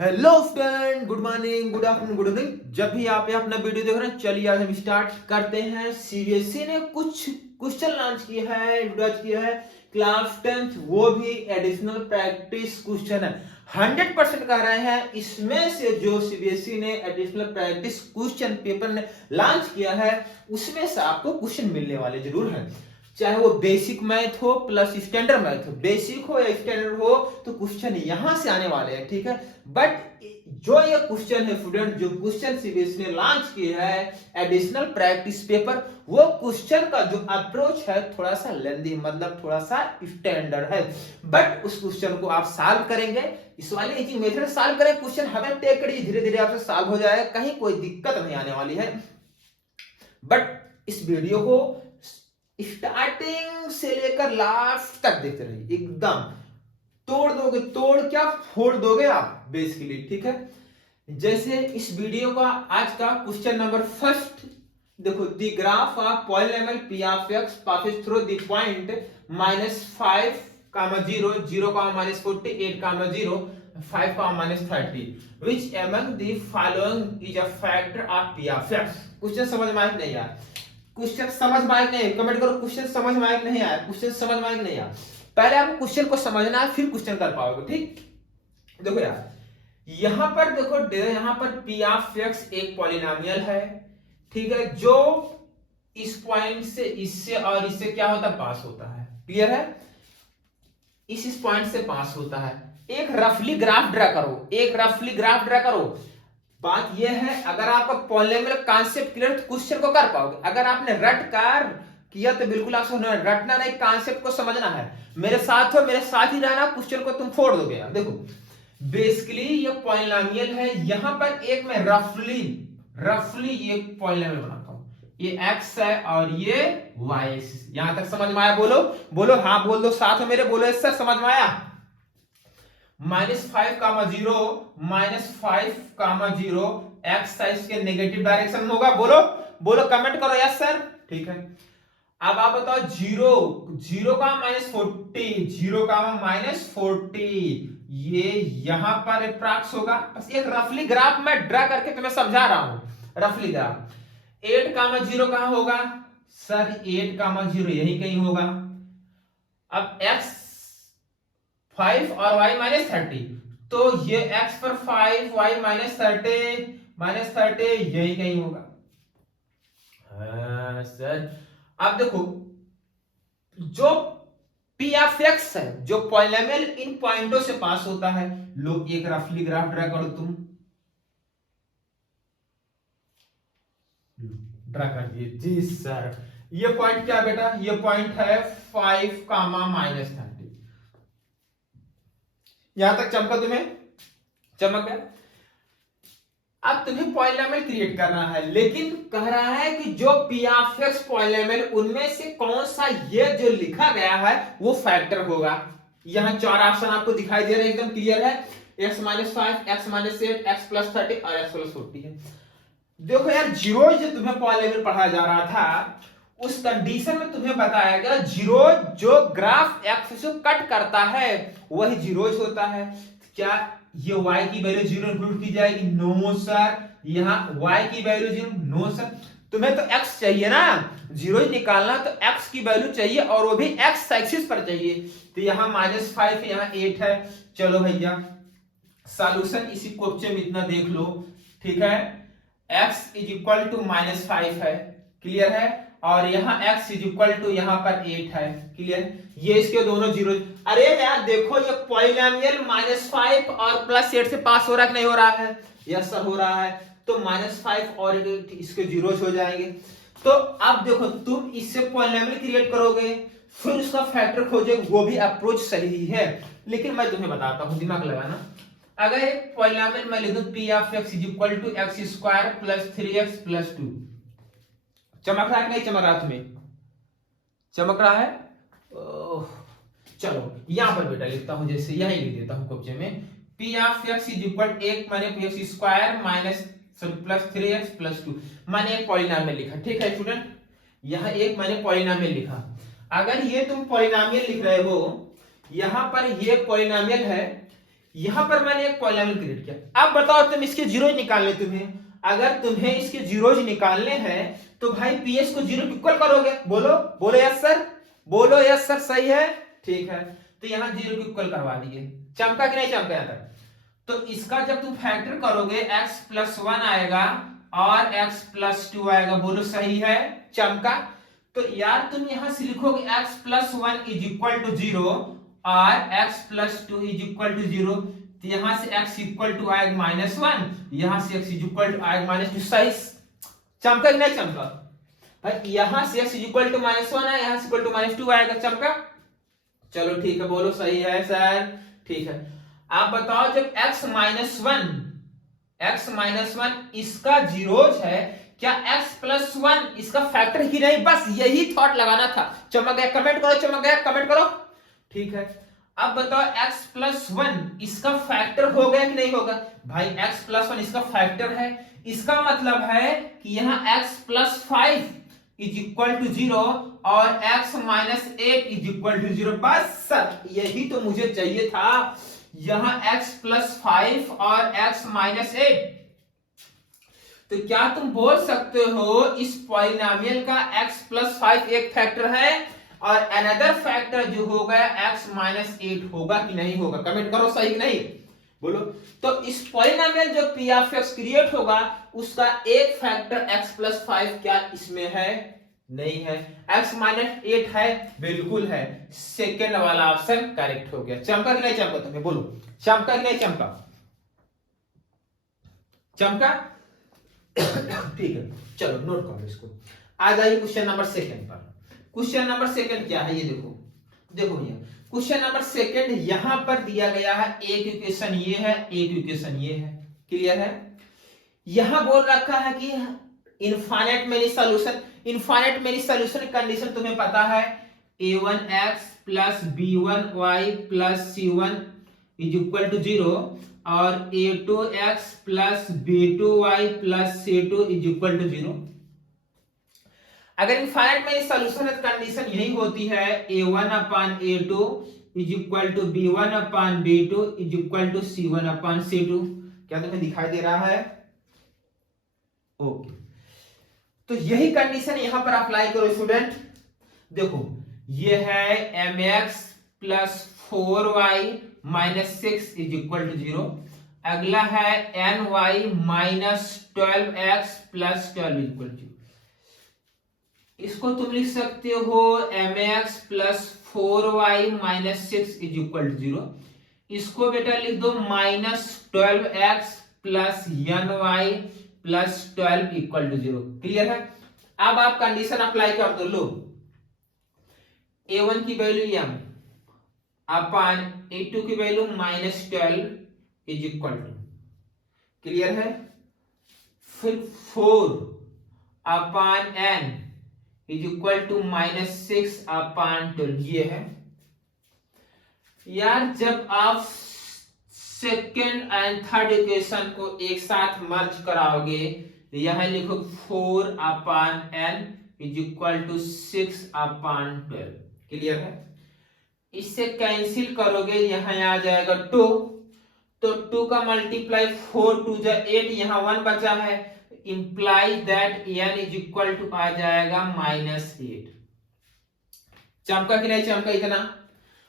Hello friend, good morning, good afternoon, good evening. जब भी आप ये अपना वीडियो देख रहे हैं, चलिए आज हम स्टार्ट करते हैं। सीबीएसई ने कुछ क्वेश्चन लॉन्च किया है, इंट्रोड्यूस किया है क्लास 10th, वो भी एडिशनल प्रैक्टिस क्वेश्चन है। 100% कह रहे हैं इसमें से जो सीबीएसई ने एडिशनल प्रैक्टिस क्वेश्चन पेपर ने लॉन्च किया है उसमें से आपको क्वेश्चन मिलने वाले जरूर हैं। चाहे वो बेसिक मैथ हो प्लस स्टैंडर्ड मैथ हो, बेसिक हो या स्टैंडर्ड हो, तो क्वेश्चन यहां से आने वाले हैं। ठीक है, बट जो ये क्वेश्चन है स्टूडेंट, जो क्वेश्चन सीबीएसई ने लॉन्च किया है एडिशनल प्रैक्टिस पेपर, वो क्वेश्चन का जो अप्रोच है थोड़ा सा लेंदी, मतलब थोड़ा सा स्टैंडर्ड है। बट उस क्वेश्चन को आप सॉल्व करेंगे, इस वाले इजी मेथड सॉल्व करें क्वेश्चन, हमें टेक करिए, धीरे धीरे आपसे सॉल्व हो जाएगा, कहीं कोई दिक्कत नहीं आने वाली है। बट इस वीडियो को स्टार्टिंग से लेकर लास्ट तक देखते रहिए, एकदम तोड़ दोगे, तोड़ क्या फोड़ दोगे आप बेसिकली। ठीक है, जैसे इस वीडियो का आज का क्वेश्चन नंबर फर्स्ट देखो, the graph of polynomial P of x passes through the point -5, 0, 0, -40, 8, 0, 5, -30, which among the following is a factor of p of x। Question समझ में आया नहीं यार? क्वेश्चन समझ में आया नहीं? कमेंट करो क्वेश्चन समझ में आया नहीं आया? क्वेश्चन समझ में आया नहीं आया? पहले आपको क्वेश्चन को समझना है, फिर क्वेश्चन कर पाओगे। ठीक, देखो यार, यहां पर देखो, यहां पर पी ऑफ एक्स एक पॉलिनोमियल है। ठीक है, जो इस पॉइंट से, इससे और इससे क्या होता है, पास होता है। क्लियर है? इस पॉइंट से पास होता है। एक रफली ग्राफ ड्रा करो, एक रफली ग्राफ ड्रा करो। बात यह है, अगर आपका पॉलिनोमियल कॉन्सेप्ट क्लियर तो क्वेश्चन को कर पाओगे। अगर आपने रट कर किया तो बिल्कुल आपसे रटना नहीं, कॉन्सेप्ट को समझना है। मेरे साथ हो, मेरे साथ ही रहना, क्वेश्चन को तुम फोड़ दोगे यार। देखो बेसिकली ये पॉलिनोमियल है, यहां पर एक मैं रफली ये पॉलिनोमियल बनाता हूं। ये x है और ये y एक्सिस। यहां तक समझ में आया? बोलो बोलो, हाँ बोल दो साथ में मेरे, बोलो सर समझ में आया? -5, 0, -5, 0 एक्स साइज के नेगेटिव डायरेक्शन में होगा। बोलो बोलो, कमेंट करो यस सर। ठीक है, अब आप बताओ 0, 0, -40, 0, -40, ये यहां पर अप्रॉक्स होगा। बस एक रफली ग्राफ मैं ड्रा करके तुम्हें समझा रहा हूं, रफली ग्राफ। 8, 0 कहां होगा सर? 8, 0 यही कहीं होगा। अब x 5 और y -30, तो ये x पर 5, y -30 यही कहीं होगा। हाँ सर, अब देखो जो पी ऑफ एक्स है, जो पॉलिनोमियल इन पॉइंटों से पास होता है, लो एक रफली ग्राफ ड्रा करो तुम, ड्रा कर दिए जी सर। ये पॉइंट क्या बेटा? ये पॉइंट है 5, -30। यहां तक चमका तुम्हें? चमक गया? अब तुम्हें पॉलिनोमियल क्रिएट करना है, लेकिन कह रहा है कि जो पी ऑफ एक्स पॉलिनोमियल, उनमें से कौन सा ये जो लिखा गया है वो फैक्टर होगा। यहां 4 ऑप्शन आपको दिखाई दे रहे हैं, एकदम क्लियर है। x -5, x -8, x +30 और x +40 है। देखो यार, जीरो जो तुम्हें पॉलिनोमियल पढ़ाया जा रहा था, उस कंडीशन में तुम्हें बताया गया जीरो जो ग्राफ एक्स से कट करता है वही जीरोज होता है। क्या ये y की वैल्यू 0 इंक्लूड की जाएगी? No sir. यहाँ y की वैल्यू 0? No sir. तुम्हें तो x चाहिए ना, जीरो निकालना, तो x की वैल्यू चाहिए और वो भी x एक्सिस पर चाहिए। तो यहाँ -5 है, यहाँ 8 है। चलो भैया सॉल्यूशन इसी क्वेश्चन में इतना देख लो। ठीक है, x = -5 है, क्लियर है, और यहाँ x = यहाँ पर 8 है, क्लियर। ये इसके दोनों जीरो। अरे यार देखो, ये पॉलिनोमियल -5 और +8 से पास हो रहा है कि नहीं हो रहा है? यस सर हो रहा है। तो -5 और इसके जीरोज हो जाएंगे। तो अब देखो, तुम इससे पॉलिनोमियल क्रिएट करोगे, फिर उसका फैक्टर खोजोगे, वो भी अप्रोच सही है। लेकिन मैं तुम्हें बताता हूं, दिमाग लगाना। अगर एक पॉलिनोमियल मैं लिख दूं p of x = x² + 3x + 2, चमक रहा है कि नहीं चमक रहा? तुम्हें चमक रहा है? चलो यहां पर बेटा लिखता हूं, जैसे यही लिख देता हूं क्वेश्चन में। p of x = 1 मैंने x² + 3x + 2 मैंने एक पॉलिनोमियल लिखा। ठीक है स्टूडेंट, यहां एक मैंने पॉलिनोमियल लिखा। अगर ये तुम पॉलिनोमियल लिख रहे हो, यहां पर ये पॉलिनोमियल है, यहां पर मैंने एक पॉलिनोमियल क्रिएट किया। अब बताओ तुम इसके जीरोज निकालने, तुम्हें अगर तुम्हें इसके जीरोज निकालने हैं तो भाई पीएस को जीरो इक्वल करोगे। बोलो बोलो यस सर, बोलो यस सर, सही है, ठीक है। तो यहां जीरो इक्वल करवा दिए। चमका कि नहीं चमका यहां तक? तो इसका जब तुम फैक्टर करोगे x प्लस 1 आएगा और x प्लस 2 आएगा। बोलो सही है, चमका। तो यार तुम यहां से लिखोगे x plus 1 is equal to 0 और x plus 2 is equal to 0। तो यहां से x इक्वल टू आएगा माइनस 1, यहां से x इज इक्वल टू आएगा माइनस 2। सही चमका कि नहीं चमका भाई? यहां से x इक्वल टू माइनस 1 है, यहां से इक्वल टू माइनस 2 आएगा। चमका, चलो ठीक है, बोलो सही है सर, ठीक है। आप बताओ जब x माइनस 1 इसका जीरोज है, क्या x प्लस 1 इसका फैक्टर ही नहीं? बस यही थॉट लगाना था। चमक गया? कमेंट करो, चमक गया? कमेंट करो, ठीक है। अब बताओ x प्लस 1 इसका फैक्टर हो गया कि नहीं होगा? भाई x प्लस 1 इसका फैक्टर है, इसका मतलब है कि यहाँ x plus 5 is equal to 0 और x minus 8 is equal to 0। बस सर यही तो मुझे चाहिए था। यहां x प्लस 5 और x माइनस 8। तो क्या तुम बोल सकते हो इस पॉलिनोमियल का x प्लस 5 एक फैक्टर है और अनदर फैक्टर जो होगा x माइनस 8 होगा कि नहीं होगा? कमेंट करो, सही कि नहीं, बोलो। तो इस पॉलिनोमियल जो p ऑफ x क्रिएट होगा उसका एक फैक्टर x प्लस 5 क्या इसमें है? नहीं है। x माइनस 8 है, बिल्कुल है। सेकेंड वाला ऑप्शन करेक्ट हो गया। चमका कि नहीं चमका? तुम्हें बोलो, चमका कि नहीं चमका? चमका, ठीक है। चलो नोट करो इसको। आ जाइए क्वेश्चन नंबर सेकंड पर। क्वेश्चन नंबर सेकंड क्या है ये देखो, देखो भैया क्वेश्चन नंबर सेकंड यहां पर दिया गया है। एक इक्वेशन ये है, एक इक्वेशन ये है, क्लियर है। यहां बोल रखा है कि infinite many solution. Infinite many solution condition तुम्हें पता है, a1x plus b1y plus c1 is equal to 0 और a2x plus b2y plus c2 is equal to 0। अगर इनफाइनाइट मेनी सॉल्यूशन कंडीशन यही होती है, a1 upon a2 is equal to b1 upon b2 is equal to c1 upon c2। क्या तुम्हें दिखाई दे रहा है? ओके, तो यही कंडीशन यहां पर अप्लाई करो स्टूडेंट। देखो ये है mx plus 4y minus 6 is equal to 0। अगला है ny minus 12x plus 12 equal to 0। इसको तुम लिख सकते हो mx plus 4y minus 6 is equal to 0। इसको बेटा लिख दो minus 12x plus ny plus 12 equal to 0। Clear है? अब आप कंडीशन अप्लाई कर दो। लो a1 की वैल्यू m अपान a2 की value minus 12 is equal to, clear है। फिर 4 upon n is equal to minus 6 upon 12, ये है। यार जब आप सेकेंड एंड थर्ड इक्वेशन को एक साथ मर्ज कराओगे, यहां लिखो 4 upon n is equal to 6 upon 12, clear है। इससे कैंसिल करोगे, यहां आ जाएगा 2, तो 2 का मल्टीप्लाई 4 2 जा 8, यहां 1 बचा है, imply that n is equal to आ जाएगा माइनस 8। चमका कि नहीं चमका इतना?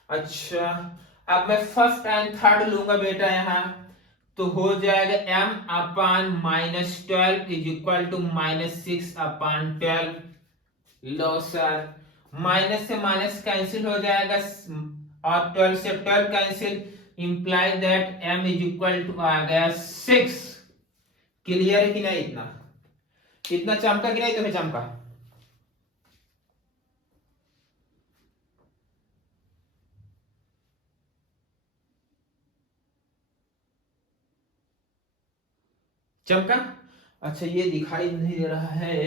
अच्छा, अब मैं फर्स्ट एंड थर्ड लूंगा बेटा यहां, तो हो जाएगा m upon minus 12 is equal to minus 6 upon 12। लो सर, माइनस से माइनस कैंसिल हो जाएगा और 12 से 12 cancel, imply that m is equal to आ गया 6। क्लियर है कि नहीं? इतना चमका कि नहीं? तुम्हें चमका? चमका? अच्छा, ये दिखाई नहीं दे रहा है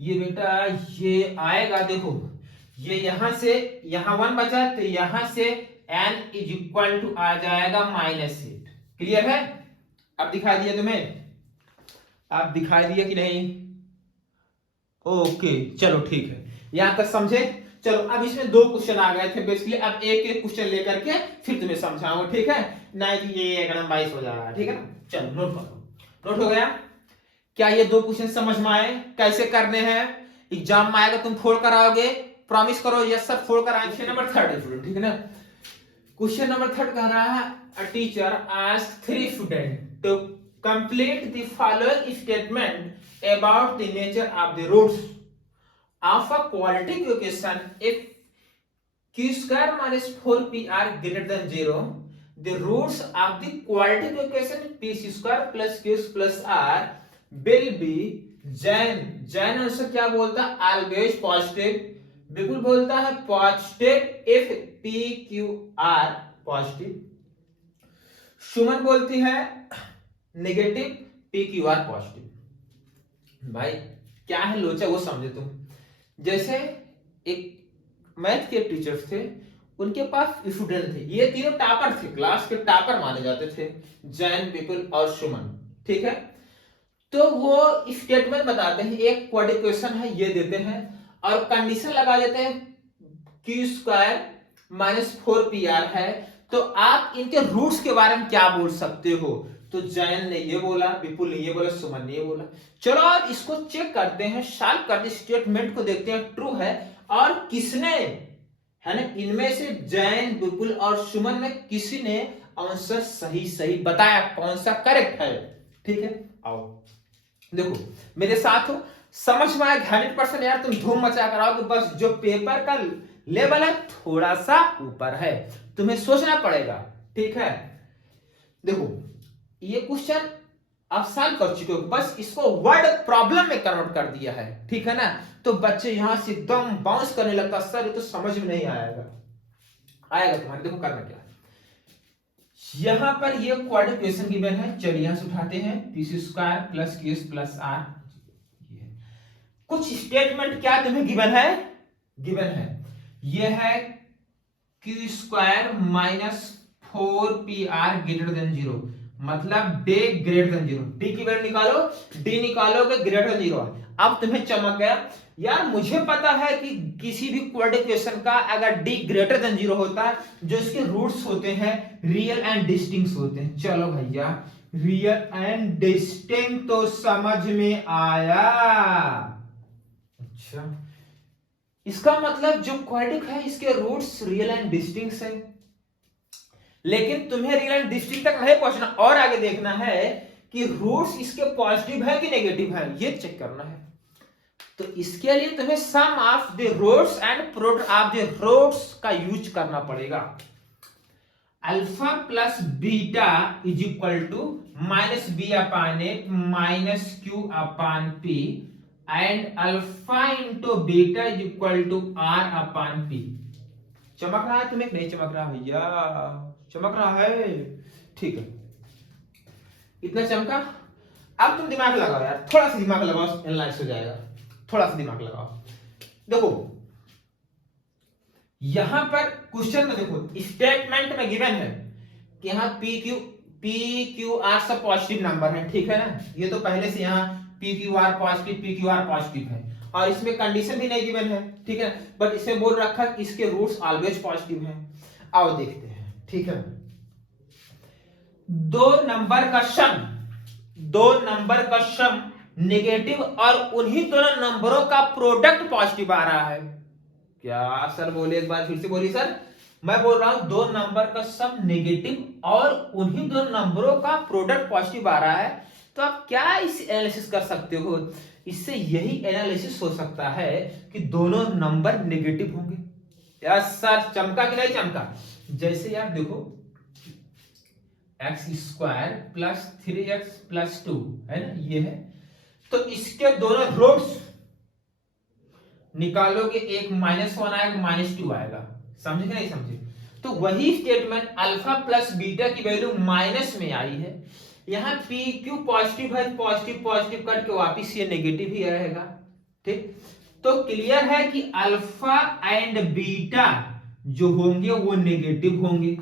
ये बेटा, ये आएगा। देखो ये यहां से यहां 1 बचा, तो यहां से n इज इक्वल टू आ जाएगा माइनस 8। क्लियर है? अब दिखाई दिया तुम्हें? अब दिखाई दिया कि नहीं? ओके चलो ठीक है, यहां तक समझे। चलो अब इसमें दो क्वेश्चन आ गए थे बेसिकली, अब एक एक क्वेश्चन लेकर के फिर तुम्हें समझाऊंगा, ठीक है, नहीं कि ये एकदम 22 हो जा रहा है, ठीक है ना। चलो नोट करो, नोट हो गया। क्या ये दो क्वेश्चन समझ में आए, कैसे करने हैं, एग्जाम में आएगा तुम फोड़ कर आओगे, प्रॉमिस करो यस सर फोड़ कर आएंगे। क्वेश्चन नंबर 3 स्टूडेंट, ठीक है ना। क्वेश्चन नंबर 3 कह रहा है a teacher asked 3 student to complete the following statement about the nature of the roots of a quadratic equation if q square minus 4p are greater than 0, the roots of the quadratic equation p square plus q plus r will be Jain answer क्या बोलता है, always positive, बिल्कुल बोलता है positive if p q r positive, Suman बोलती है negative p q r positive. भाई क्या है लोचा वो समझे तुम। जैसे एक मैथ के टीचर्स थे, उनके पास स्टूडेंट थे, ये तीनों टॉपर थे, क्लास के टॉपर माने जाते थे, जैन, विपुल और सुमन, ठीक है। तो वो स्टेटमेंट बताते हैं, एक क्वाड्रेटिक इक्वेशन है ये देते हैं और कंडीशन लगा देते हैं क्यू स्क्वायर माइनस 4pr है, तो आप इनके रूट्स के बारे में क्या बोल सकते हो। तो जैन ने ये बोला, विपुल ने ये बोला, सुमन ने ये बोला। चलो अब इसको चेक करते हैं, सॉल्व करते स्टेटमेंट को देखते हैं ट्रू है और किसने, है ना, इनमें से जैन, विपुल और सुमन में किसी ने आंसर सही बताया, कौन सा करेक्ट है, ठीक है। आओ देखो मेरे साथ हो, समझ में आए 100% यार, तुम धूम मचा कर आओगे, बस जो पेपर का लेवल है थोड़ा सा ऊपर है, तुम्हें सोचना पड़ेगा, ठीक है। देखो ये क्वेश्चन आप सॉल्व कर चुके हो, बस इसको वर्ड प्रॉब्लम में कन्वर्ट कर दिया है, ठीक है ना। तो बच्चे यहां से एकदम बाउंस करने लगता, सर ये तो समझ में नहीं आएगा, आएगा तुम्हारे। देखो करना क्या, यहां पर ये क्वाड्रेटिक इक्वेशन गिवन है, चलिए यहां से उठाते हैं P square plus Q plus R. कुछ स्टेटमेंट क्या तुम्हें गिवन है, गिवन है ये है Q square minus 4pr greater than 0, मतलब डे ग्रेटर देन 0, डी की वैल्यू निकालो, डी निकालोगे ग्रेटर देन 0। अब तुम्हें चमक गया यार, मुझे पता है कि किसी भी क्वाड्रेटिक इक्वेशन का अगर डी ग्रेटर देन 0 होता है, जो इसके रूट्स होते हैं रियल एंड डिस्टिंक्ट होते हैं। चलो भैया रियल एंड डिस्टिंक्ट तो समझ में आया, अच्छा इसका मतलब जो क्वाड्रेटिक है इसके रूट्स रियल एंड डिस्टिंक्ट है। लेकिन तुम्हें रियल एंड डिस्टिंक्ट तक नहीं पहुंचना, और आगे देखना है कि रूट्स इसके पॉजिटिव है कि नेगेटिव है, ये चेक करना है। तो इसके लिए तुम्हें sum of the roots and product of the roots का यूज करना पड़ेगा। Alpha plus beta is equal to minus b upon a minus q upon p and alpha into beta is equal to r upon p. चमक रहा है तुम्हें, नहीं चमक रहा भैया, चमक रहा है, ठीक है, इतना चमका। अब तुम दिमाग लगाओ यार, थोड़ा सा दिमाग लगाओ, एनालाइज हो जाएगा, थोड़ा सा दिमाग लगाओ। देखो यहां पर क्वेश्चन में देखो स्टेटमेंट में गिवन है कि यहां पी क्यू आर सब पॉजिटिव नंबर है, ठीक है ना। ये तो पहले से यहां पी क्यू आर पॉजिटिव है और इसमें कंडीशन भी नहीं गिवन है, ठीक है, बट इसमें बोल रखा है इसके रूट्स ऑलवेज पॉजिटिव हैं। आओ देखते हैं, ठीक है। दो नंबर का सम नेगेटिव और उन्हीं दोनों नंबरों का प्रोडक्ट पॉजिटिव आ रहा है। क्या सर बोले, एक बार फिर से बोलिए सर। मैं बोल रहा हूं दो नंबर का सम नेगेटिव और उन्हीं दो नंबरों का प्रोडक्ट पॉजिटिव आ रहा है, तो आप क्या इस एनालिसिस कर सकते हो, इससे यही एनालिसिस हो सकता है कि दोनों नंबर नेगेटिव होंगे। यार सर चमका कि नहीं चमका। जैसे यार देखो x square plus 3x plus 2 है ना, ये है, तो इसके दोनों रूट्स निकालोगे, एक -1 आएगा -2 आएगा, समझे कि नहीं समझे। तो वही स्टेटमेंट अल्फा प्लस बीटा की वैल्यू माइनस में आई है, यहां पी क्यू पॉजिटिव है, पॉजिटिव कट के वापिस ये नेगेटिव ही रहेगा, ठीक। तो क्लियर है कि अल्फा एंड बीटा जो होंगे वो नेगेटिव होंगे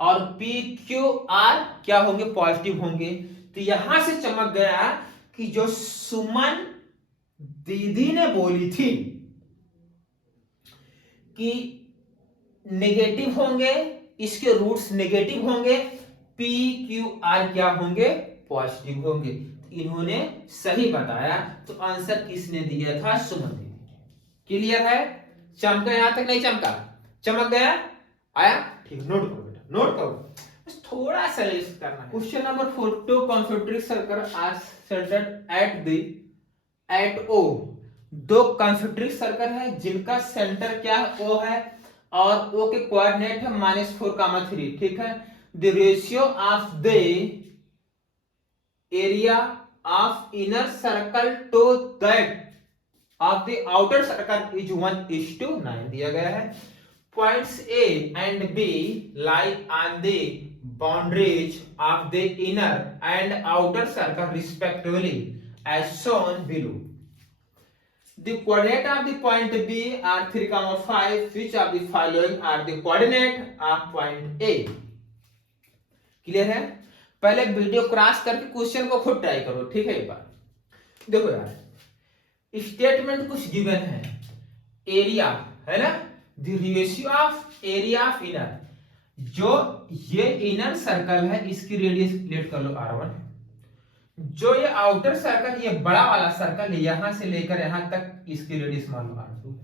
और पी क्यू आर क्या होंगे, पॉजिटिव होंगे। तो यहां से चमक गया कि जो सुमन दीदी ने बोली थी कि नेगेटिव होंगे, इसके रूट्स नेगेटिव होंगे, पी क्यू आर क्या होंगे, पॉजिटिव होंगे। इन्होंने सही बताया, तो आंसर किसने दिया था, सुमन दीदी। क्लियर है, चमका यहां तक, नहीं चमका, चमक गया, आया, ठीक, नोट करो बेटा, नोट करो, बस थोड़ा सा लिस्ट करना है। Question number 4, two concentric circle are centred at O, दो कॉन्सेंट्रिक सर्कल है जिनका सेंटर क्या है, ओ है, और ओ के कोऑर्डिनेट है -4,3, ठीक है। The ratio of the area of inner circle to that of the outer circle is 1:9 दिया गया है। Points A and B lie on the boundaries of the inner and outer circle respectively as shown below. The coordinate of the point B are 3,5. Which of the following are the coordinate of point A? Clear है? पहले video cross करके question को खुद try करो, ठीक है। एक बार देखो यार, स्टेटमेंट कुछ गिवन है, एरिया है ना, the ratio of area of inner, जो ये इनर सर्कल है इसकी रेडियस लेट कर लो R1, जो ये आउटर सर्कल, ये बड़ा वाला सर्कल यहां से लेकर यहां तक, इसकी रेडियस मान लो R2,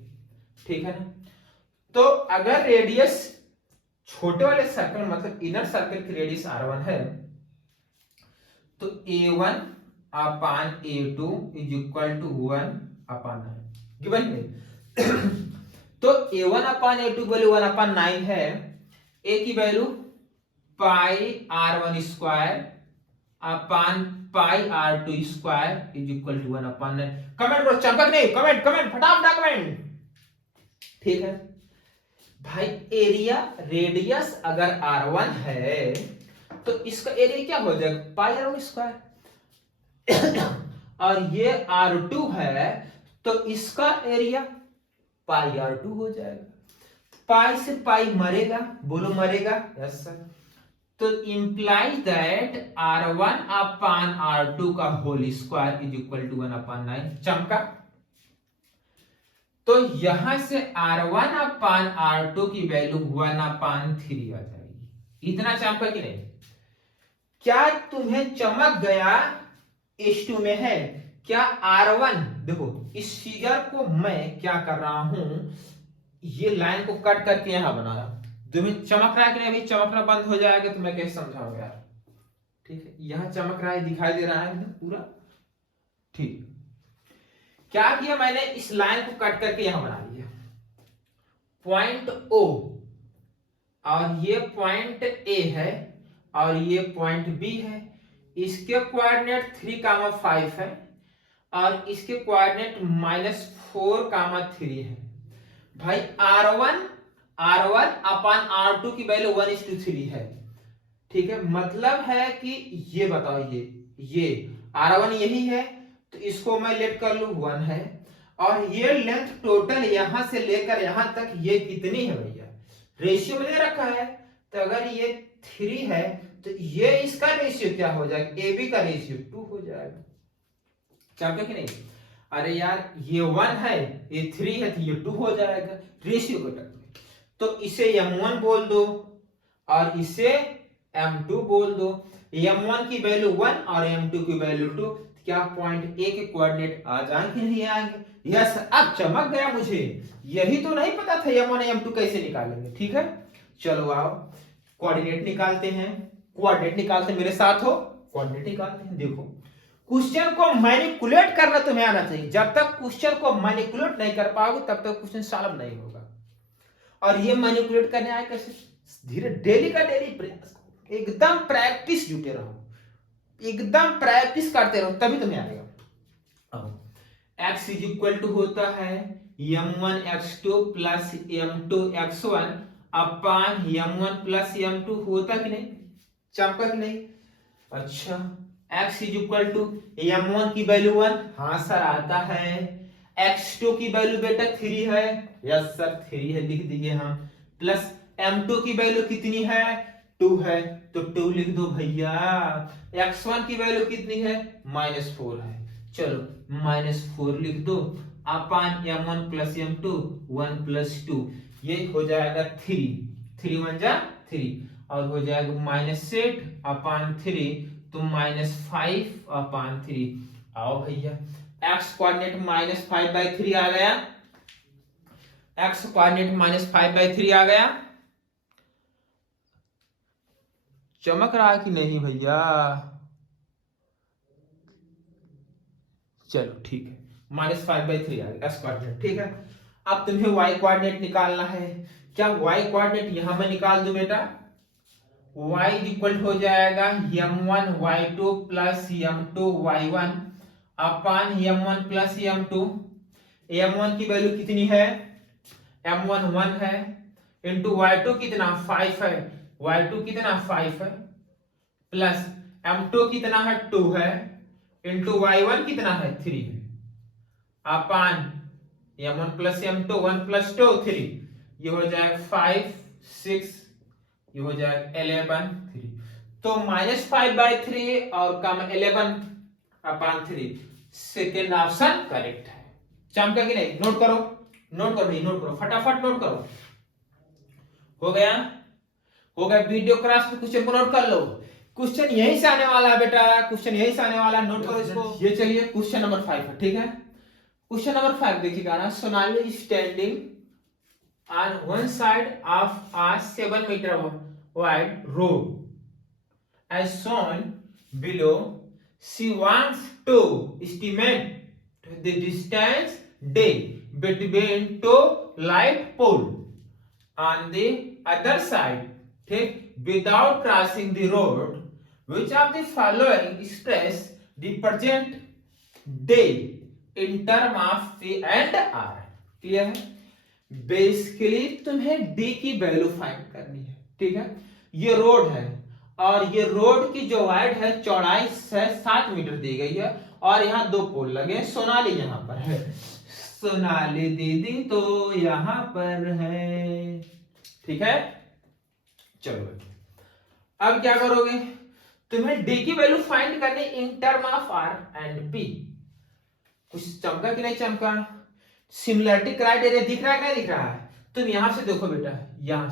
ठीक है ना। तो अगर रेडियस छोटे वाले सर्कल मतलब इनर सर्कल की रेडियस R1 है, तो A1 upon A2 is equal to 1/9 given है। तो A1 अपान A2 वैल्यू 1/9 है, A की वैल्यू pi R1 square upon pi R2 square is equal to 1/9। Comment करो, चमक नहीं, कमेंट कमेंट फटाफट कमेंट, ठीक है भाई। एरिया रेडियस अगर R1 है तो इसका एरिया क्या हो जाएगा, पाई R1 स्क्वायर, और ये R2 है तो इसका एरिया पाई R2 हो जाएगा। पाई से पाई मरेगा, बोलो मरेगा, यस सर। तो implies that R1 upon R2 का whole square is equal to 1/9। चमका, तो यहां से R1 अपान R2 की वैल्यू 1/3 आ जाएगी। इतना चमका कि नहीं? क्या तुम्हें चमक गया? H2 में है क्या R1? देखो इस फिगर को मैं क्या कर रहा हूं, ये लाइन को कट करके यहां बना रहा हूं। तुम्हें चमक रहा है कि नहीं? अभी चमकना बंद हो जाएगा तो मैं कैसे समझाऊंगा यार, ठीक है। यहां चमक रहा है, दिखाई दे रहा है ना पूरा, ठीक। क्या किया मैंने, इस लाइन को कट करके यहां बना लिया, पॉइंट O, और ये पॉइंट A है और ये पॉइंट B है। इसके कोऑर्डिनेट 3,5 है और इसके कोऑर्डिनेट -4,3 है। भाई R1 अपान R2 की वैल्यू 1:3 है, ठीक है। मतलब है कि ये बताओ, ये R1 यही है तो इसको मैं लेट कर लू 1 है, और ये लेंथ टोटल यहां से लेकर यहां तक ये कितनी है भैया, रेशियो में ले रखा है। तो अगर ये 3 है तो ये इसका रेशियो क्या हो जाएगा, ए बी का रेशियो 2 हो जाएगा। समझे कि नहीं? अरे यार ये 1 है, ये 3 है तो ये 2 हो जाएगा रेशियो को टक। तो इसे M1 बोल दो और इसे M2 बोल दो। M1 की वैल्यू 1 और M2 की वैल्यू 2। क्या पॉइंट ए के कोऑर्डिनेट आ जाएंगे, नहीं आएंगे? यस, अब चमक गया मुझे। यही तो नहीं पता था M1 M2 कैसे निकालेंगे, ठीक है। चलो आओ कोऑर्डिनेट निकालते हैं, कोऑर्डिनेट निकालते मेरे साथ हो, कोऑर्डिनेट निकालते हैं। देखो क्वेश्चन को मैनिपुलेट करना तुम्हें आना चाहिए। जब तक क्वेश्चन को मैनिपुलेट नहीं कर पाओगे तब तक क्वेश्चन सॉल्व नहीं होगा। और ये मैनिपुलेट करने आए कैसे, धीरे, डेली का डेली प्रयास, एकदम प्रैक्टिस जुटे रहो, एकदम प्रैक्टिस करते रहो तभी तुम्हें आएगा। x इज इक्वल टू होता है m1 x2 plus m2 x1 अपान m1 प्लस m2 होता कि नहीं, चमका कि नहीं? अच्छा, x is equal to m1 की वैल्यू 1, हाँ सर आता है। x2 की वैल्यू बेटा 3 है, यस सर 3 है, लिख दीजिए हम। प्लस m2 की वैल्यू कितनी है, 2 है, तो 2 लिख दो भैया। x1 की वैल्यू कितनी है, -4 है, चलो -4 लिख दो। अपान m1 प्लस m2 1 प्लस 2, ये हो जाएगा 3, 3 1 जा 3, और हो जाएगा -8/3 तो -5/3। आओ भैया, एक्स कोऑर्डिनेट -5/3 आ गया, एक्स कोऑर्डिनेट -5/3 आ गया। चमक रहा है कि नहीं भैया? चलो ठीक है, -5/3 आ गया एक्स कोऑर्डिनेट। ठीक है, अब तुम्हें वाई कोऑर्डिनेट निकालना है। क्या वाई कोऑर्डिनेट यहां मैं निकाल दूं बेटा? y इक्वल हो जाएगा m1 y2 plus m2 y1 अपान m1 प्लस m2। m1 की वैल्यू कितनी है? m1 1 है, इंटू y2 कितना 5 है, y2 कितना 5 है, प्लस m2 कितना है 2 है, इंटू y1 कितना है 3 है, अपान m1 प्लस m2 1 प्लस 2 3, ये हो जाएगा 5 6, ये हो जाएगा 11 3। तो -5/3 और कम 11/3, सेकेंड ऑप्शन करेक्ट है। चमका कि नहीं? नोट करो, नोट करो भाई, नोट करो, फटाफट नोट करो। हो गया? हो गया? वीडियो क्लास में क्वेश्चन को नोट कर लो, क्वेश्चन यहीं से आने वाला है बेटा, क्वेश्चन यहीं से आने वाला है, नोट करो इसको। ये चलिए क्वेश्चन नंबर 5 है। ठीक है, क्वेश्चन नंबर 5 देखिएगा ना। Sonali standing on one side of a 7 meter wide road as shown below. She wants to estimate the distance d between two light pole on the other side, ठीक, without crossing the road. Which of the following express the present d in term of p and r? Clear है? Basically तुम्हें D की वैल्यू find करनी है। ठीक है, ये रोड है और ये रोड की जो वाइड है चौड़ाई है 7 मीटर दी गई है, और यहाँ 2 पोल लगे। सोनाली यहाँ पर है, सोनाली दीदी तो यहाँ पर है। ठीक है, चलो अब क्या करोगे? तुम्हें डी की वैल्यू फाइंड करनी in term of R and P. कुछ चमका कि नहीं चमका? सिमिलरिटी क्राइटेरिया दिख रहा है कि नहीं दिख रहा है? तुम यहां से देखो बेटा, यहां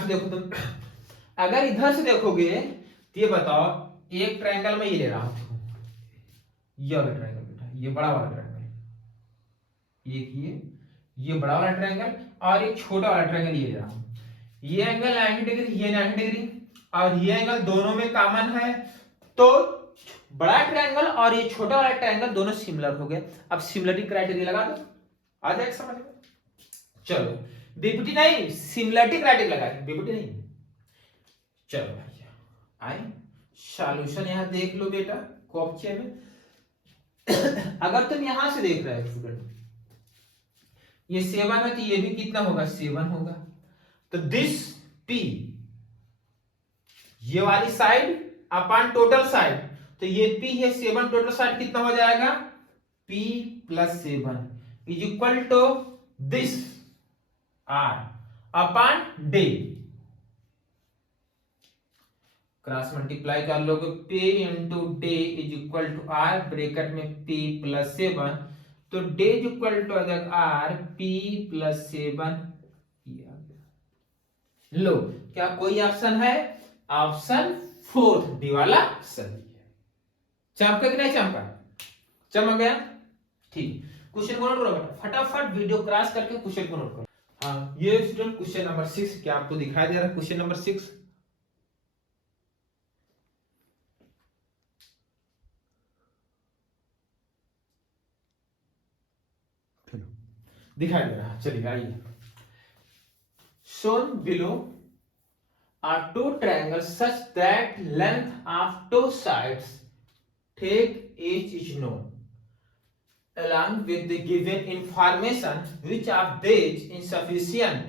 से देखो तुम। अगर इधर से देखोगे तो ये बताओ, एक ट्रायंगल में ये ले रहा हूं, ये वाला ट्रायंगल बेटा, ये बड़ा वाला ट्रायंगल, ये बड़ा वाला ट्रायंगल और एक छोटा वाला ट्रायंगल ये ले रहा हूं। ये एंगल 90 डिग्री, ये 90 डिग्री, और ये एंगल दोनों में कॉमन है, तो बड़ा ट्रायंगल और ये छोटा वाला ट्रायंगल दोनों सिमिलर हो गए। अब सिमिलरिटी क्राइटेरिया लगा दो, आ जाएगा समझ में? चलो बीपीटी नहीं, सिमिलरिटी क्राइटेरिया लगा दो, बीपीटी नहीं। चलो भैया आए, सॉल्यूशन यहां देख लो बेटा कॉपी में। अगर तुम यहां से देख रहे हो स्टूडेंट, ये 7 है तो ये भी कितना होगा? 7 होगा। तो दिस P, ये वाली साइड अपॉन टोटल साइड, तो ये P है 7, टोटल साइड कितना हो जाएगा? P plus 7 is equal to this R upon D। Cross multiply कर लोगे, P into D is equal to R, bracket में P प्लस 7, तो D is equal to R P plus 7। लो, क्या कोई ऑप्शन है? ऑप्शन 4 डी वाला सही है। चमका कि नहीं चमका? चमक गया? ठीक, क्वेश्चन को नोट करो बेटा, फटाफट वीडियो क्रॉस करके क्वेश्चन को नोट करो। हाँ, ये स्टूडेंट क्वेश्चन नंबर 6, क्या आपको दिखाई दे रहा है? क्वेश्चन नंबर 6 दिखाई दे रहा है? चलिए आइए। shown below are two triangles such that length of two sides take each is known. Along with the given information, which of these is sufficient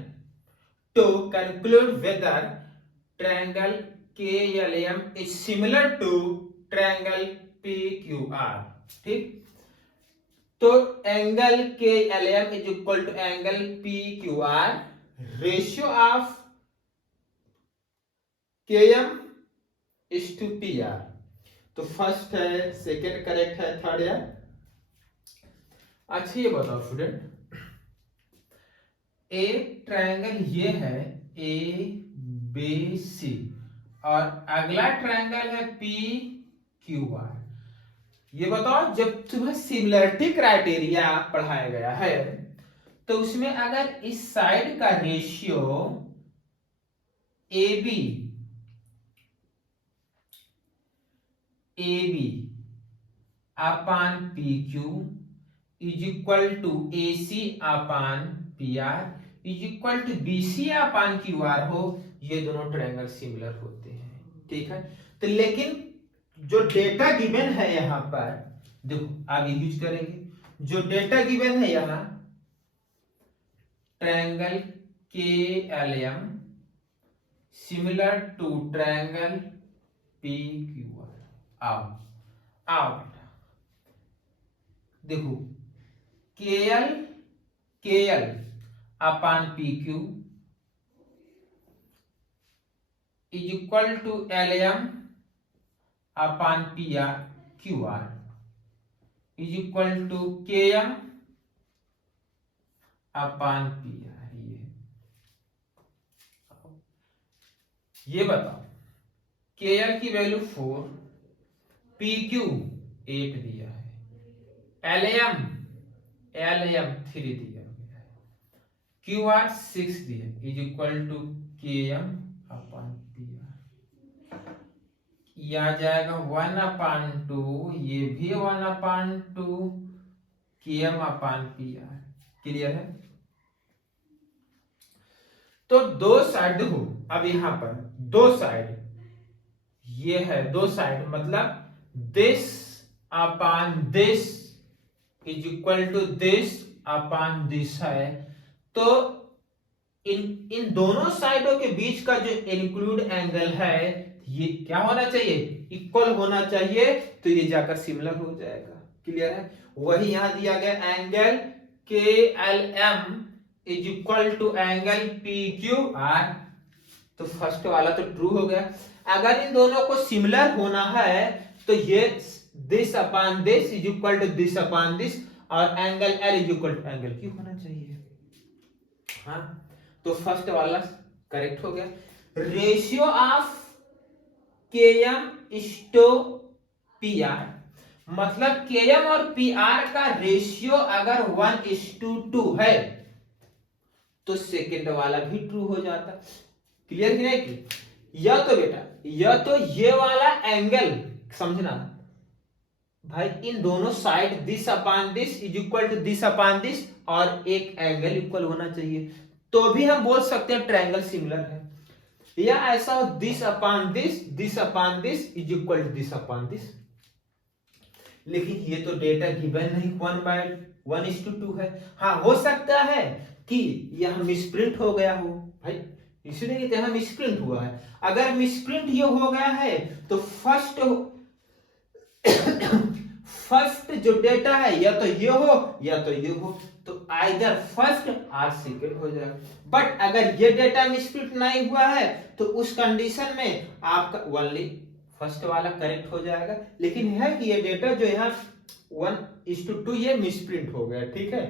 to conclude whether triangle KLM is similar to triangle PQR? ठीक, तो angle KLM is equal to angle PQR, ratio of KM is to PR। तो first है, second correct है, third है। अच्छा ये बताओ student, एक ट्रायंगल ये है ए बी सी और अगला ट्रायंगल है पी क्यू आर। ये बताओ जब तुम्हें सिमिलरिटी क्राइटेरिया पढ़ाया गया है तो उसमें अगर इस साइड का ratio A B upon P Q is equal to A C upon P R is equal to B C upon Q R हो, ये दोनों ट्रायंगल सिमिलर होते हैं। ठीक है, तो लेकिन जो डेटा गिवन है यहां पर, देखो आगे यूज करेंगे, जो डेटा गिवन है यहां triangle K L M similar to triangle P Q R. आओ बेटा देखो, K L upon P Q is equal to L M upon P R Q R is equal to K M upon P R. ये बताओ के L की value 4, P Q 8 दिया है, L M 3 दिया है, क्यू आर 6 दिया, is equal to K M upon P are. यह आ जाएगा 1/2, ये भी 1/2 के M upon P are. Clear है? तो दो साइड हो, अब यहां पर दो साइड, ये है दो साइड, मतलब this upon this is equal to this upon this है। तो इन दोनों साइडों के बीच का जो इंक्लूड एंगल है ये क्या होना चाहिए? इक्वल होना चाहिए, तो ये जाकर सिमिलर हो जाएगा। क्लियर है? वही यहां दिया गया angle K L M is equal to angle P Q R. तो फर्स्ट वाला तो ट्रू हो गया। अगर इन दोनों को सिमिलर होना है तो ये this upon this is equal to this upon this और angle L is equal to angle Q होना चाहिए। हाँ, तो फर्स्ट वाला करेक्ट हो गया। Ratio of K M is to P R, मतलब के एम और पी आर का रेशियो अगर 1:2 है तो सेकंड वाला भी ट्रू हो जाता। क्लियर कि नहीं? यह तो बेटा, यह तो ये वाला एंगल समझना भाई, इन दोनों side this upon this is equal to this upon this और एक एंगल इक्वल होना चाहिए, तो भी हम बोल सकते हैं ट्रायंगल सिमिलर है। या ऐसा हो this upon this is equal to this upon this, लेकिन ये तो डेटा गिवन नहीं 1/1:2 है। हाँ, हो सकता है कि यह मिसप्रिंट हो गया हो भाई, इसलिए कहते हैं मिसप्रिंट हुआ है। अगर मिसप्रिंट ये हो गया है तो फर्स्ट जो डेटा है या तो ये हो या तो ये हो, तो आइदर फर्स्ट और सेकंड हो जाएगा। बट अगर ये डेटा मिसप्रिंट नहीं हुआ है तो उस कंडीशन में आपका ओनली फर्स्ट वाला करेक्ट हो जाएगा। लेकिन है कि ये डेटा जो यहाँ 1:2 ये मिसप्रिंट हो गया। ठीक है,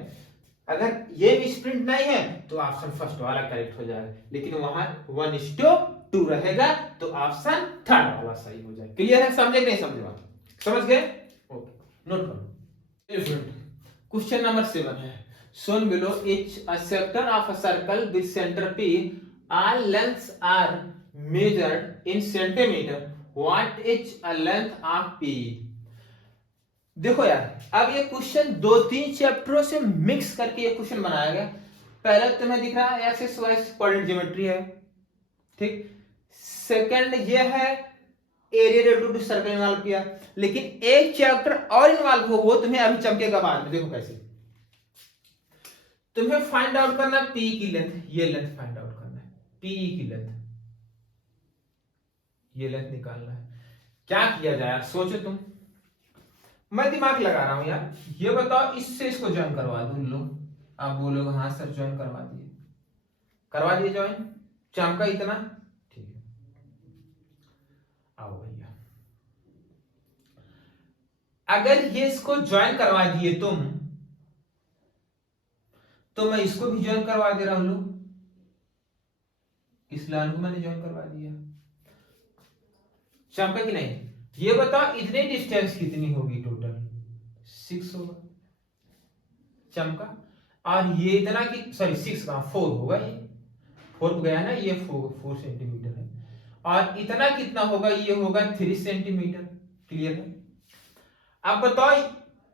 अगर ये मिसप्रिंट नहीं है तो ऑप्शन फर्स्ट वाला करेक्ट हो जाएगा, लेकिन वहां 1:2 रहेगा तो ऑप्शन थर्ड वाला सही हो जाएगा। क्लियर है? समझे नहीं समझे? समझ गए? ओके, नोट करो। क्वेश्चन नंबर 7 है, shown below each a sector of a circle with center P, all lengths are measured in centimeter, what is a length of P? देखो यार, अब ये क्वेश्चन 2-3 चैप्टरों से मिक्स करके ये क्वेश्चन बनाया गया। पहले तुम्हें दिख रहा है एक्स वाई कोऑर्डिनेट ज्योमेट्री है, ठीक। सेकंड ये है area due to circle involve किया, लेकिन एक चैप्टर और इन्वॉल्व हो, वो तुम्हें अभी चमकेगा बाद में। देखो कैसे तुम्हें फाइंड आउट करना है पी की लेंथ, ये लेंथ फाइंड आउट करना है, पी की लेंथ, ये लेंथ निकालना है। क्या किया जाए यार, सोचो तुम, मैं दिमाग लगा रहा हूं यार। ये बताओ इससे इसको ज्वाइन करवा दूं लोग, आप बोलोगे हाँ सर ज्वाइन करवा दिए ज्वाइन, चमका इतना, ठीक है। आओ भैया, अगर ये इसको ज्वाइन करवा दिए तुम, तो मैं इसको भी ज्वाइन करवा दे रहा हूं लोग, इस लाइन को मैंने ज्वाइन करवा दिया। चमका कि नहीं? ये बताओ इतनी डिस्टेंस कितनी होगी टोटल? 6 होगा। चमका। और ये इतना कि सॉरी 6 कहां 4 होगा, ये 4 गया है ना, ये 4 सेंटीमीटर है। और इतना कितना होगा? ये होगा 3 सेंटीमीटर। क्लियर है? अब बताओ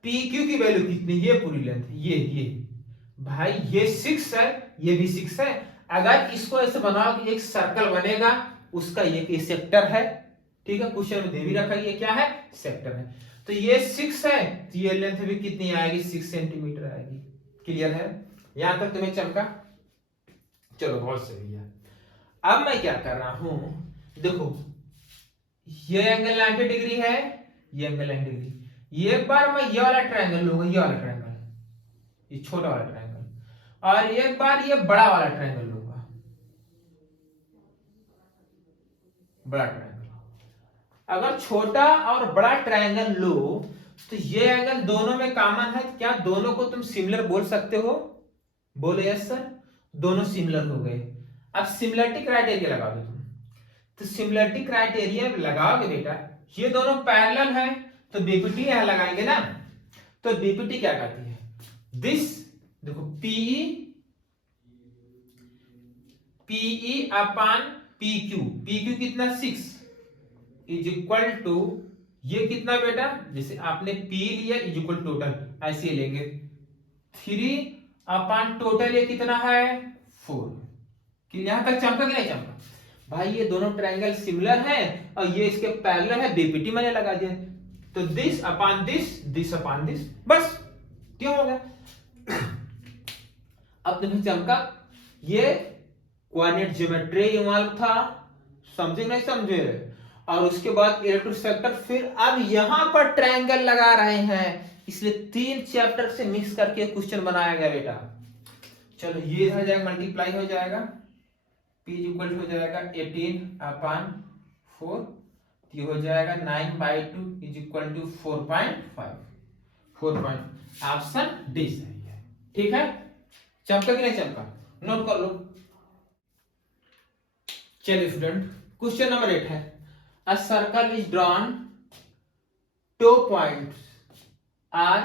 पी क्यू की वैल्यू कितनी? ये पूरी लेंथ, ये भाई ये 6 है, ये भी 6 है। अगर इसको ऐसे बनाओ कि एक सर्कल बनेगा, उसका ये सेक्टर है, ठीक है, क्वेश्चन में दे भी रखा ये क्या है? सेक्टर है। तो ये 6 है, तो ये लेंथ भी कितनी आएगी? 6 सेंटीमीटर आएगी। क्लियर है? यहां तक तुम्हें चमका? चलो बहुत सही है। अब मैं क्या कर रहा हूं, देखो ये एंगल 90 डिग्री है, ये एंगल 90 डिग्री। ये एक बार मैं ये वाला ट्रायंगल लूंगा, ये वाला ट्रायंगल, ये छोटा वाला ट्रायंगल, और एक बार ये बड़ा वाला ट्रायंगल लूंगा, बड़ा ट्रायंगल। अगर छोटा और बड़ा ट्रायंगल लो, तो ये एंगल दोनों में कॉमन है। क्या दोनों को तुम सिमिलर बोल सकते हो? बोलो यस सर, दोनों सिमिलर हो गए। अब सिमिलरिटी क्राइटेरिया लगा दो तुम। तो सिमिलरिटी क्राइटेरिया लगाओगे बेटा, ये दोनों पैरेलल है, तो बीपीटी यहां लगाएंगे ना। तो बीपीटी क्या कहती है? दिस, देखो पीई अपान पीक्यू, पीक्यू कितना 6 इज इक्वल टू, ये कितना बेटा, जैसे आपने पी लिया इज इक्वल टोटल, ऐसे लेंगे 3 अपान टोटल, ये कितना है 4। कि यहां तक चमका कि नहीं चमका? भाई ये दोनों ट्रायंगल सिमिलर है और ये इसके पैरेलल है, बीपीटी मैंने लगा दिया। तो this upon this upon this, बस क्यों हो गया? अब देखो चमका, ये कोऑर्डिनेट ज्योमेट्री इन्वॉल्व था, समझे नहीं समझे? और उसके बाद इलेक्ट्रिक सेक्टर, फिर अब यहां पर ट्रायंगल लगा रहे हैं, इसलिए 3 चैप्टर से मिक्स करके क्वेश्चन बनाया गया बेटा। चलो ये हो जाएगा, मल्टीप्लाई हो जाएगा, P इक्वल हो जाएगा 18 अपान 4, ये हो जाएगा 9/2 is equal to 4.5। Option D सही है। ठीक है? चमका कि नहीं चमका? नोट कर लो। चलिए स्टूडेंट, क्वेश्चन नंबर 8 है, a circle is drawn, 2 points are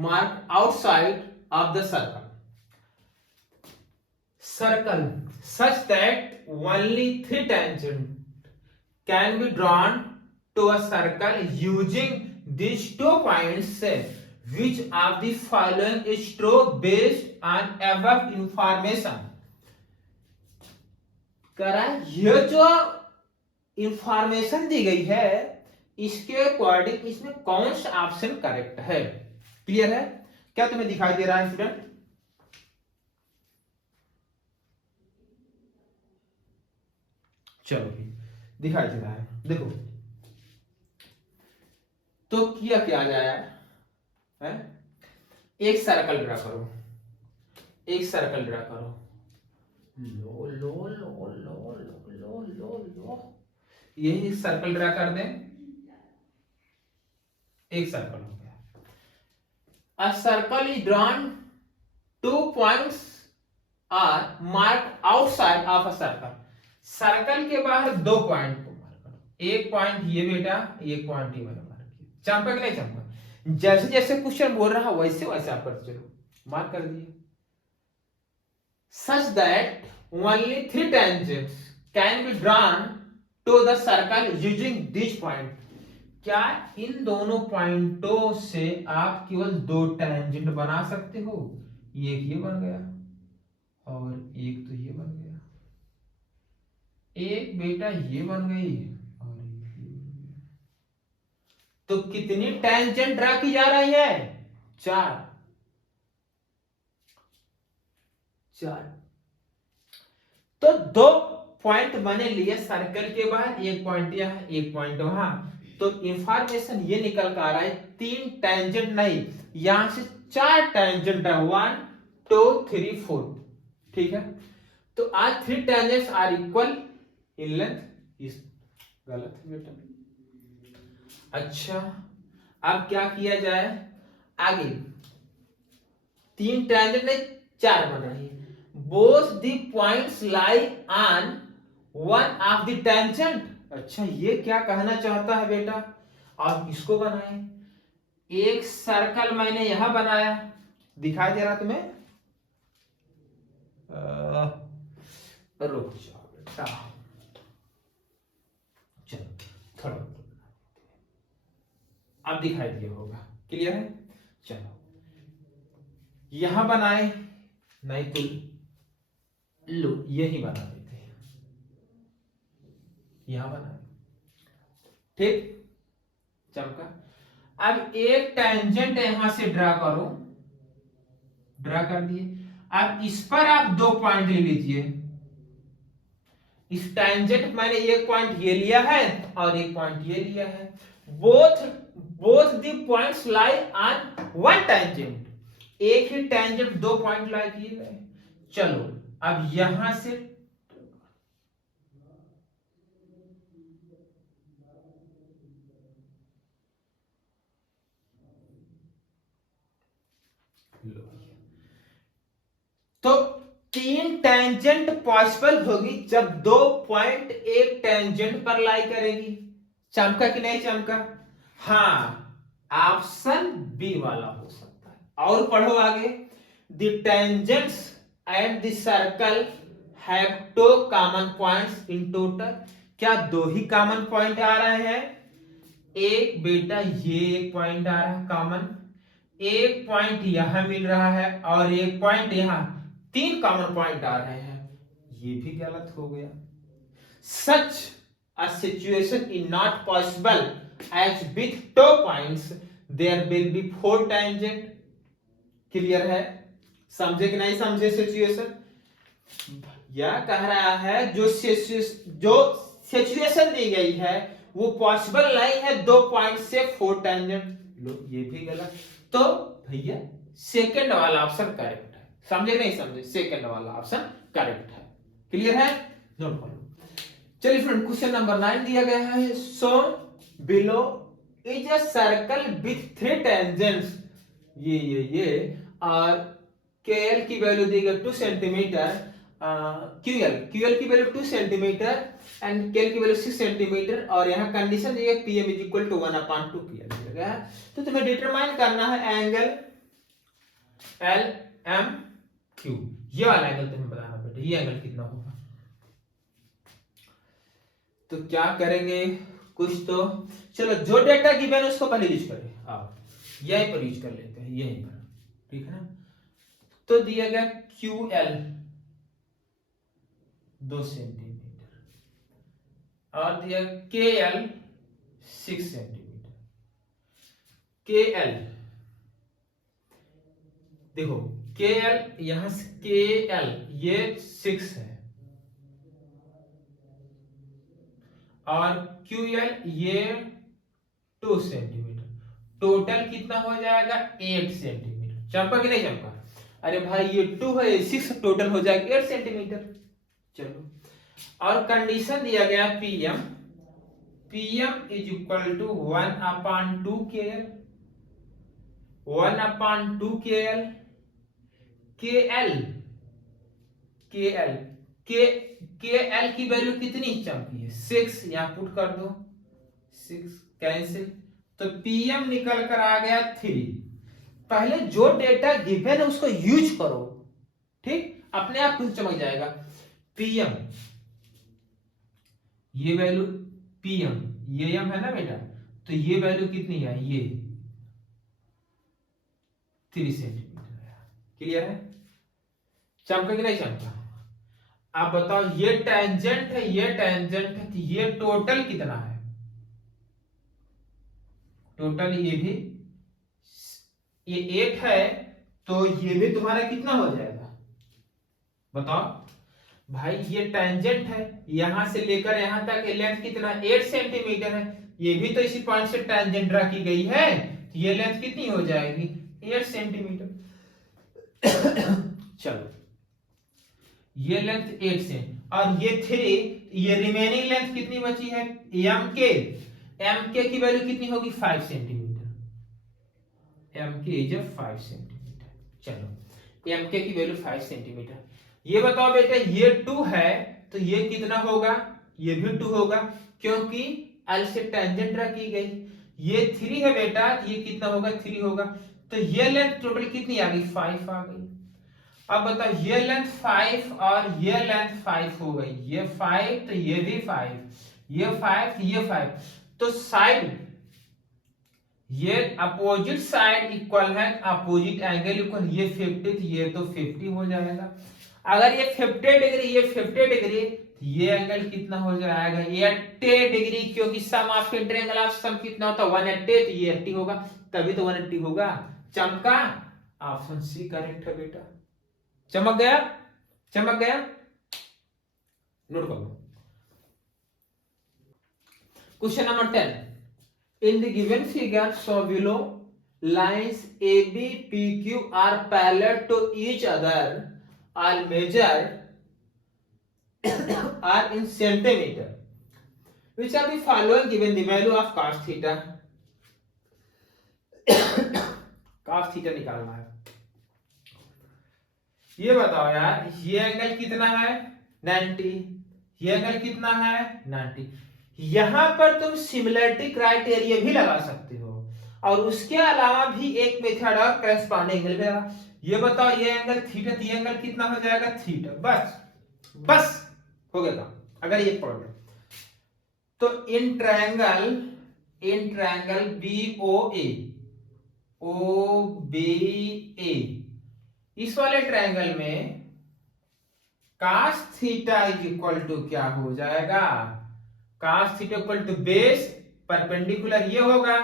marked outside of the circle, circle such that only 3 tangents can be drawn to a circle using these 2 points. Which of the following is true based on above information? करा, ये जो information दी गई है इसके according इसमें कौन सा option correct है? क्लियर है? क्या तुम्हें दिखाई दे रहा है स्टूडेंट? चलो दिखाई दे रहा है, देखो तो क्या जाए है? एक सर्कल ड्रा करो, एक सर्कल ड्रा करो, लो लो लो लो लो लो लो लो, यही सर्कल ड्रा कर दें, एक सर्कल हो गया। A circle is drawn, 2 points are marked outside of a circle. Circle के बाहर 2 पॉइंट को मार्क करो, एक पॉइंट ये बेटा, एक पॉइंट ये वाला मार्क किया। चंपा कि नहीं चंपा? जैसे जैसे क्वेश्चन बोल रहा वैसे वैसे आप करते चलो, मार्क कर दिए। Such that only 3 tangents can be drawn to the circle using this point. क्या इन दोनों पॉइंटों से आप केवल 2 टेंजेंट बना सकते हो? एक ये बन गया और एक तो ये बन गया, एक बेटा ये बन गई और एक ये बन गया। तो कितनी टेंजेंट ड्रा की जा रही है? 4। तो 2 पॉइंट बने लिए सर्कल के बाहर, एक पॉइंट यहां एक पॉइंट वहां। तो इंफॉर्मेशन ये निकल कर आ रहा है 3 टेंजेंट नहीं, यहां से 4 टेंजेंट है, 1 2 3 4। ठीक है? तो आज 3 tangents are equal in length. इस गलत है बेटा। अच्छा अब क्या किया जाए आगे, 3 टेंजेंट नहीं 4 बन रही है। Both the points lie on one of the tangent. अच्छा ये क्या कहना चाहता है बेटा, और किसको बनाए, एक सर्कल मैंने यहां बनाया, दिखाई दे रहा तुम्हें, रुक जाओ बेटा, चलो थोड़ा अब दिखाई दिया होगा, क्लियर है। चलो यहां बनाए, नहीं तो लो यही बना देते हैं, यहां बनाए, ठीक चमका। अब एक टेंजेंट यहां से ड्रा करो, ड्रा कर दिए। अब इस पर आप 2 पॉइंट ले लीजिए, इस टेंजेंट मैंने एक पॉइंट ये लिया है और एक पॉइंट ये लिया है, both both the points lie on one tangent, एक ही टेंजेंट 2 पॉइंट लाई किए गए। चलो अब यहां से तो 3 टेंजेंट पॉसिबल होगी जब 2 पॉइंट एक टेंजेंट पर लाई करेगी। चमका कि नहीं चमका, हाँ ऑप्शन बी वाला हो सकता है। और पढ़ो आगे, the tangents and the circle have 2 common points in total. क्या 2 ही कॉमन पॉइंट आ रहे हैं, एक बेटा ये एक पॉइंट आ रहा है कॉमन, एक पॉइंट यहां मिल रहा है और एक पॉइंट यहां, 3 कॉमन पॉइंट आ रहे हैं, ये भी गलत हो गया। सच a situation is not possible as with 2 points there will be 4 tangent। Clear है, समझे कि नहीं समझे सिचुएशन, यह कह रहा है जो सिचुएशन दी गई है वो पॉसिबल नहीं है 2 पॉइंट से 4 टेंजेंट। लो ये भी गलत, तो भैया सेकंड वाला ऑप्शन करेक्ट है, समझे नहीं समझे, सेकंड वाला ऑप्शन करेक्ट है। क्लियर है, नोट कर लो। चलिए फ्रेंड क्वेश्चन नंबर 9 दिया गया है, so below is a circle with 3 tangents, ये और KL की वैल्यू दी गई 2 सेंटीमीटर, QL की वैल्यू 2 सेंटीमीटर एंड KL की वैल्यू 6 सेंटीमीटर, और यहाँ कंडीशन दी है PM इज इक्वल टू 1/2 किया गया है। तो तुम्हें डिटरमाइन करना है एंगल LMQ, ये वाला एंगल तुम्हें बताना बेटा, ये एंगल कितना होगा। तो क्या करेंगे कुछ तो, चलो जो डेटा गिवन है उसको पहले यूज करें, आप यहीं पर यूज कर लेते हैं, यहीं पर, ठीक है ना। तो दिया गया QL 2 सेंटीमीटर और दिया KL 6 सेंटीमीटर। KL देखो, KL यहां से KL ये 6 है और QL ये 2 सेंटीमीटर, टोटल कितना हो जाएगा 8 सेंटीमीटर। चंपा कि नहीं चंपा, अरे भाई ये 2 है 6, टोटल हो जाएगा 8 सेंटीमीटर। चलो और कंडीशन दिया गया PM is equal to 1/2 KL, 1/2 KL, KL की वैल्यू कितनी चमकी है 6, यहां पुट कर दो 6 कैंसिल, तो PM निकल कर आ गया 3। पहले जो डेटा गिवन है उसको यूज करो, ठीक, अपने आप खुद चमक जाएगा। PM ये वैल्यू PM ये M है ना बेटा, तो ये वैल्यू कितनी है, ये 3 सेंटीमीटर है। क्लियर है, चमका कि नहीं चमका। आप बताओ ये टेंजेंट है, ये टेंजेंट है, तो ये टोटल कितना है, टोटल ये भी ये 8 है, तो ये भी तुम्हारा कितना हो जाएगा बताओ भाई। ये टेंजेंट है, यहां से लेकर यहां तक लेंथ कितना 8 सेंटीमीटर है, ये भी तो इसी पॉइंट से टेंजेंट ड्रा की गई है, तो ये लेंथ कितनी हो जाएगी 8 सेंटीमीटर। चलो ये लेंथ 8 से और ये 3, ये रिमेनिंग लेंथ कितनी बची है MK की वैल्यू कितनी होगी 5 सेंटीमीटर। एम के इज 5 सेंटीमीटर। चलो एम के की वैल्यू 5 सेंटीमीटर। ये बताओ बेटा ये 2 है तो ये कितना होगा, ये भी 2 होगा क्योंकि एल से टेंजेंट ड्रा की गई। ये 3 है बेटा तो ये कितना होगा, 3 होगा। तो ये लेंथ टोटल कितनी आ गई, 5 आ गई। अब बताओ ये लेंथ 5 और ये लेंथ 5 हो गई, ये 5 तो ये भी 5, ये 5 ये 5, तो साइड ये अपोजिट साइड इक्वल है, अपोजिट एंगल इक्वल, ये 50 तो ये तो 50 हो जाएगा। अगर ये 50 डिग्री ये 50 डिग्री, ये एंगल कितना हो जाएगा, 80 डिग्री, क्योंकि सम ऑफ ट्रायंगल ऑफ सम कितना होता है 180, तो ये 80 होगा, तभी तो 180 होगा। चमका, ऑप्शन सी करेक्ट है बेटा। चमक गया, चमक गया, नोट कर लो। Question number 10, in the given figure show below, lines AB, PQ are parallel to each other, are measured are in centimeter. Which of the following given the value of cos theta? cos theta निकालना है। ये बताओ यार, ये angle कितना है 90, ये angle कितना है 90। यहां पर तुम सिमिलरिटी क्राइटेरिया भी लगा सकते हो और उसके अलावा भी एक मेथड और करेस्पॉन्डिंग एंगल लगा। ये बताओ ये एंगल थीटा, ये एंगल कितना हो जाएगा थीटा, बस हो गया काम। अगर ये प्रॉब्लम तो इन ट्रायंगल BOA इस वाले ट्रायंगल में cos theta is equal to क्या हो जाएगा, cos theta equal to base perpendicular ये होगा,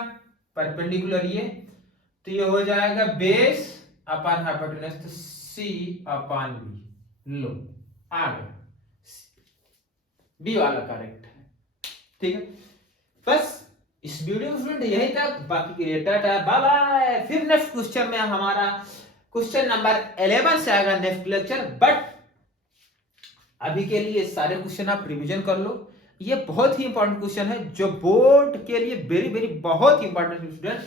परपेंडिकुलर ये, तो ये हो जाएगा बेस अपॉन हाइपोटेनस, तो C अपॉन B। लो आ गया, बी वाला करेक्ट है। ठीक है, बस इस वीडियो में यही तक, बाकी के लिए टाटा बाय बाय। फिर नेक्स्ट क्वेश्चन में हमारा क्वेश्चन नंबर 11 से आएगा नेक्स्ट लेक्चर। बट अभी के लिए सारे क्वेश्चन आप रिवीजन कर लो, ये बहुत ही इंपॉर्टेंट क्वेश्चन है जो बोर्ड के लिए वेरी वेरी बहुत इंपॉर्टेंट स्टूडेंट।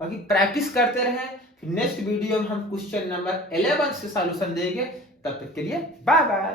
बाकी प्रैक्टिस करते रहे, नेक्स्ट वीडियो में हम क्वेश्चन नंबर 11 से सॉल्यूशन देंगे। तब तक के लिए बाय बाय।